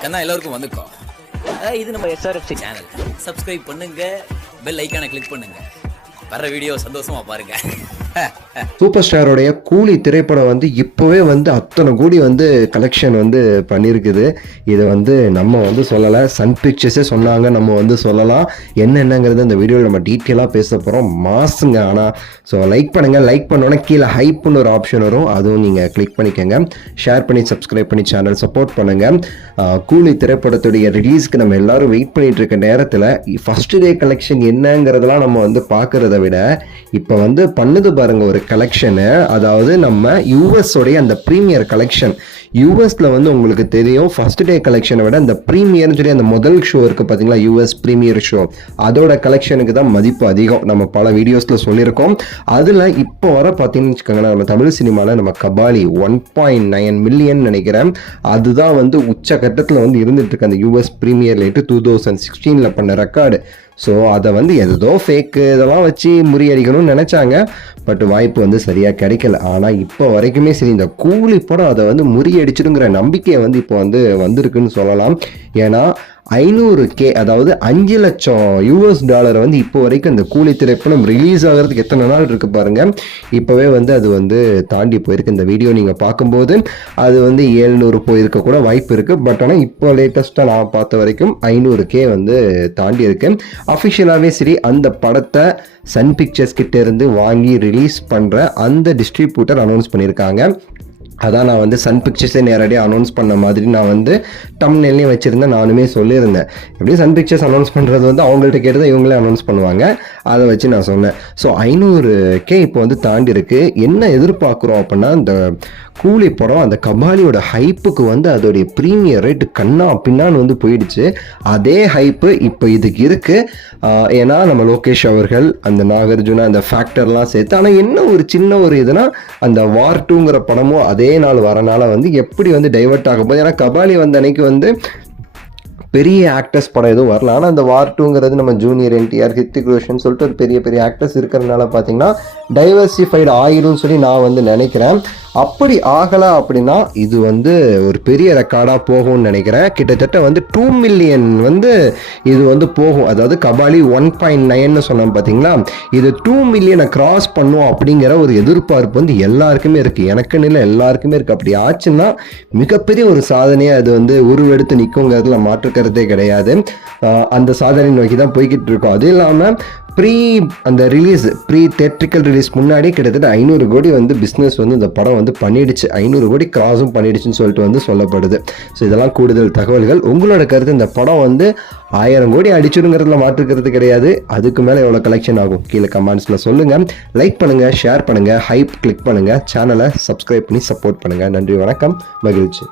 கண்ணா எல்லாருக்கும் வந்துக்கோ. இது நம்ம SRFC சேனல். சப்ஸ்கிரைப் பண்ணுங்க, பெல் ஐக்கானை கிளிக் பண்ணுங்க. வர்ற வீடியோ சந்தோஷமா பாருங்க. சூப்பர் ஸ்டாரோடைய கூலி திரைப்படம் வந்து இப்போவே வந்து அத்தனை கோடி வந்து கலெக்ஷன் வந்து பண்ணியிருக்குது. இதை வந்து நம்ம வந்து சொல்லலை, சன் பிக்சர்ஸே சொன்னாங்க, நம்ம வந்து சொல்லலாம். என்னென்னங்கிறது இந்த வீடியோவில் நம்ம டீட்டெயிலாக பேச போகிறோம். மாசுங்க. ஆனால் ஸோ லைக் பண்ணுங்கள். லைக் பண்ணோன்னே கீழே ஹைப்னு ஒரு ஆப்ஷன் வரும், அதுவும் நீங்கள் கிளிக் பண்ணிக்கோங்க. ஷேர் பண்ணி சப்ஸ்கிரைப் பண்ணி சேனல் சப்போர்ட் பண்ணுங்கள். கூலி திரைப்படத்துடைய ரிலீஸ்க்கு நம்ம எல்லாரும் வெயிட் பண்ணிட்டு இருக்க நேரத்தில் ஃபர்ஸ்ட் டே கலெக்ஷன் என்னங்கிறதெல்லாம் நம்ம வந்து பார்க்குறத விட இப்போ வந்து பண்ணுது பாருங்க ஒரு கலெக்ஷனு. அதாவது நம்ம யூஎஸ் உடைய அந்த ப்ரீமியர் கலெக்ஷன். யூஎஸ்ல வந்து உங்களுக்கு தெரியும் ஃபர்ஸ்ட் டே கலெக்ஷனை விட அந்த ப்ரீமியர்னு சொல்லி அந்த முதல் ஷோ இருக்கு பார்த்தீங்களா, யூஎஸ் ப்ரீமியர் ஷோ, அதோட கலெக்ஷனுக்கு தான் மதிப்பு அதிகம். நம்ம பல வீடியோஸ்ல சொல்லியிருக்கோம். அதில் இப்போ வர பார்த்தீங்கன்னு வச்சுக்கோங்களேன், நம்ம தமிழ் சினிமாவில் நம்ம கபாலி 1.9 மில்லியன் நினைக்கிறேன், அதுதான் வந்து உச்சகட்டத்தில் வந்து இருந்துட்டு இருக்கு அந்த யூஎஸ் ப்ரீமியர் லைட்டு 2016 பண்ண ரெக்கார்டு. ஸோ அதை வந்து ஏதோ ஃபேக்கு இதெல்லாம் வச்சு முறியடிக்கணும்னு நினச்சாங்க. பட் வாய்ப்பு வந்து சரியாக கிடைக்கல. ஆனால் இப்போ வரைக்குமே சரி, இந்த கூலி படம் அதை வந்து முறியடிச்சிடுங்கிற நம்பிக்கையை வந்து இப்போ வந்து வந்திருக்குன்னு சொல்லலாம். ஏன்னா 500K, அதாவது 5 லட்சம் US$ வந்து இப்போ வரைக்கும் இந்த கூலி திரைப்படம் ரிலீஸ் ஆகிறதுக்கு எத்தனை நாள் இருக்கு பாருங்க. இப்போவே வந்து அது வந்து தாண்டி போயிருக்கு. இந்த வீடியோ நீங்கள் பார்க்கும்போது அது வந்து 700 போயிருக்க கூட வாய்ப்பு இருக்கு. பட் ஆனால் இப்போ லேட்டஸ்ட்டாக நான் பார்த்த வரைக்கும் 500K வந்து தாண்டி இருக்கு. அஃபிஷியலாகவே சரி, அந்த படத்தை சன் பிக்சர்ஸ் கிட்ட இருந்து வாங்கி ரிலீஸ் பண்ணுற அந்த டிஸ்ட்ரிபியூட்டர் அனௌன்ஸ் பண்ணியிருக்காங்க. அதான் நான் வந்து சன் பிக்சர்ஸே நேரடியாக அனௌன்ஸ் பண்ண மாதிரி நான் வந்து தம்ப்நெயிலையும் வச்சுருந்தேன், நானுமே சொல்லியிருந்தேன். எப்படி சன் பிக்சர்ஸ் அனௌன்ஸ் பண்ணுறது வந்து அவங்கள்ட்ட கேட்டு தான் இவங்களே அனௌன்ஸ் பண்ணுவாங்க, அதை வச்சு நான் சொன்னேன். ஸோ 500K இப்போ வந்து தாண்டி இருக்கு. என்ன எதிர்பார்க்குறோம் அப்படின்னா, இந்த கூலி படம் அந்த கபாலியோட ஹைப்புக்கு வந்து அதோடைய ப்ரீமியர் ரேட்டு கண்ணா பின்னான்னு வந்து போயிடுச்சு. அதே ஹைப்பு இப்போ இதுக்கு இருக்கு. ஏன்னா நம்ம லோகேஷ் அவர்கள் அந்த நாகார்ஜுனா அந்த ஃபேக்டர்லாம் சேர்த்து. ஆனால் என்ன ஒரு சின்ன ஒரு இதுனா, அந்த வார் 2ங்கிற படமும் அதே நாள் வரனால வந்து எப்படி வந்து டைவர்ட் ஆகும் போது, ஏன்னா கபாலி வந்த அன்னைக்கு வந்து பெரிய ஆக்டர்ஸ் படம் எதுவும் வரல. ஆனால் அந்த வார் 2ங்கிறது நம்ம ஜூனியர் NTR, ஹித்திக் ரோஷன் சொல்லிட்டு ஒரு பெரிய பெரிய ஆக்டர்ஸ் இருக்கிறதுனால பார்த்தீங்கன்னா டைவர்சிஃபைடு ஆயிரும்னு சொல்லி நான் வந்து நினைக்கிறேன். அப்படி ஆகலை அப்படின்னா இது வந்து ஒரு பெரிய ரெக்கார்டாக போகும்னு நினைக்கிறேன். கிட்டத்தட்ட வந்து 2 மில்லியன் வந்து இது வந்து போகும். அதாவது கபாலி 1.9 சொன்னோம் பார்த்தீங்களா, இது 2 மில்லியனை கிராஸ் பண்ணும் அப்படிங்கிற ஒரு எதிர்பார்ப்பு வந்து எல்லாருக்குமே இருக்குது. எனக்குன்னு இல்லை, எல்லாருக்குமே இருக்குது. அப்படி ஆச்சுன்னா மிகப்பெரிய ஒரு சாதனையாக அது வந்து உருவெடுத்து நிற்குங்கிறதுல மாற்றுக்கிறதே கிடையாது. அந்த சாதனை நோக்கி தான் போய்கிட்டு இருக்கோம். அது இல்லாமல் அந்த ப்ரீ தியேட்ரிக்கல் ரிலீஸ் முன்னாடி கிட்டத்தட்ட 500 கோடி வந்து பிஸ்னஸ் வந்து இந்த படம் வந்து பண்ணிடுச்சு. 500 கோடி கிராஸும் பண்ணிடுச்சுன்னு சொல்லிட்டு வந்து சொல்லப்படுது. ஸோ இதெல்லாம் கூடுதல் தகவல்கள். உங்களோட கருத்து, இந்த படம் வந்து 1000 கோடி அடிச்சுடுங்கிறதுல மாற்றுக்கிறது கிடையாது. அதுக்கு மேலே எவ்வளோ கலெக்ஷன் ஆகும் கீழே கமெண்ட்ஸில் சொல்லுங்கள். லைக் பண்ணுங்கள், ஷேர் பண்ணுங்கள், ஹைப் கிளிக் பண்ணுங்கள், சேனலை சப்ஸ்கிரைப் பண்ணி சப்போர்ட் பண்ணுங்கள். நன்றி, வணக்கம், மகிழ்ச்சி.